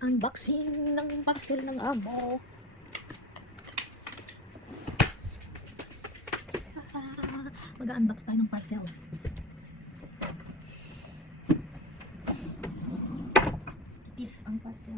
Unboxing ng parcel ng amo. Mag-unbox tayo ng parcel. This ang parcel.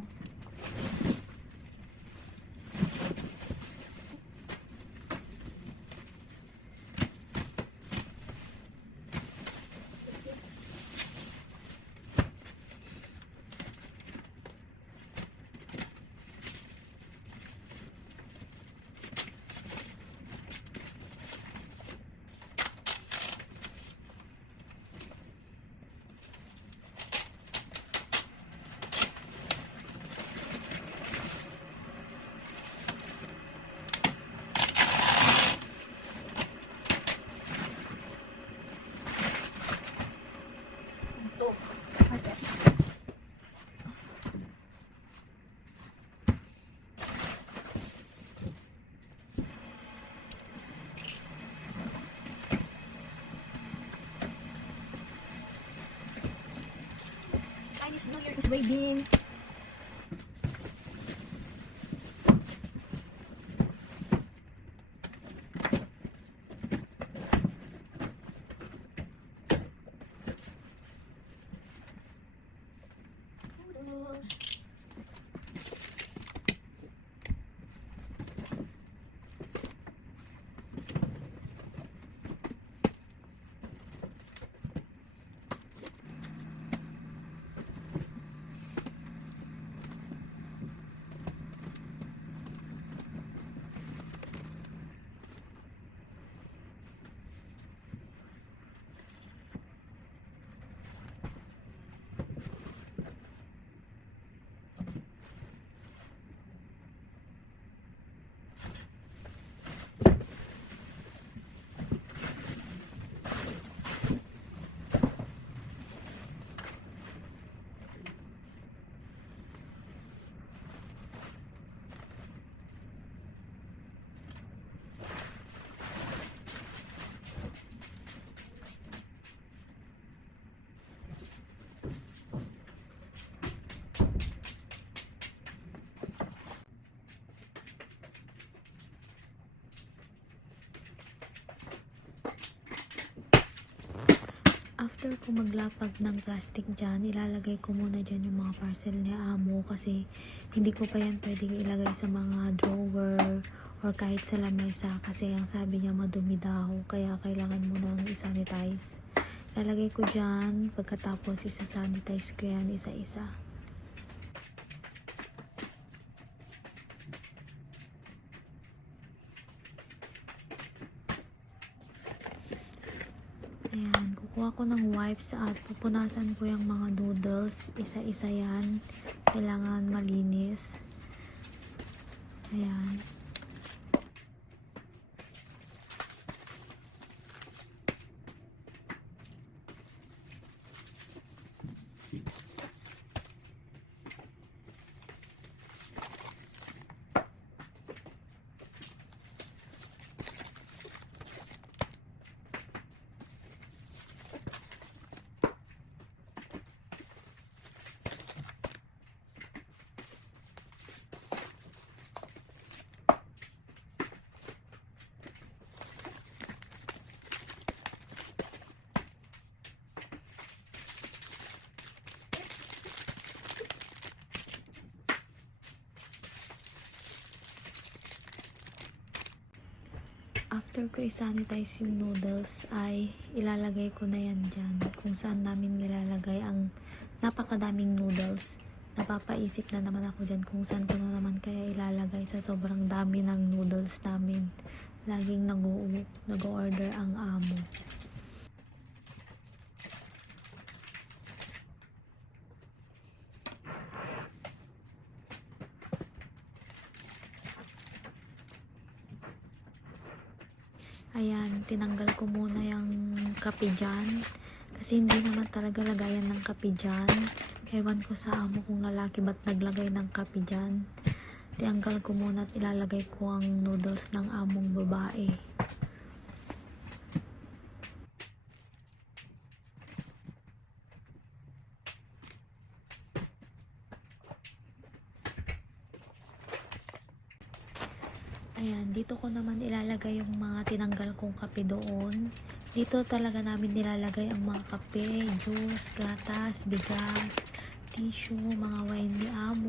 Chinese New Year is waving. After ko maglapag ng plastic dyan, ilalagay ko muna dyan yung mga parcel ni amo kasi hindi ko pa yan pwedeng ilagay sa mga drawer or kahit sa lamesa kasi ang sabi niya madumi daw kaya kailangan mo nang isanitize. Ilalagay ko dyan, pagkatapos isa-sanitize ko yan isa-isa. Ayan, kukuha ko ng wipes at pupunasan ko yung mga noodles. Isa-isa yan. Kailangan malinis. Ayan. After ko i-sanitize yung noodles ay ilalagay ko na yan dyan kung saan namin nilalagay ang napakadaming noodles. Napapaisip na naman ako dyan kung saan ko na naman kaya ilalagay sa sobrang dami ng noodles namin. Laging nag-order ang amo. Ayan, tinanggal ko muna yung kape dyan. Kasi hindi naman talaga lagayan ng kape dyan. Ewan ko sa amo kung lalaki ba't naglagay ng kape dyan. Tinanggal ko muna at ilalagay ko ang noodles ng among babae. Ayan, dito ko naman ilalagay yung mga tinanggal kong kape doon. Dito talaga namin nilalagay ang mga kape, juice, gatas, bigas, tissue, mga wine ni amo.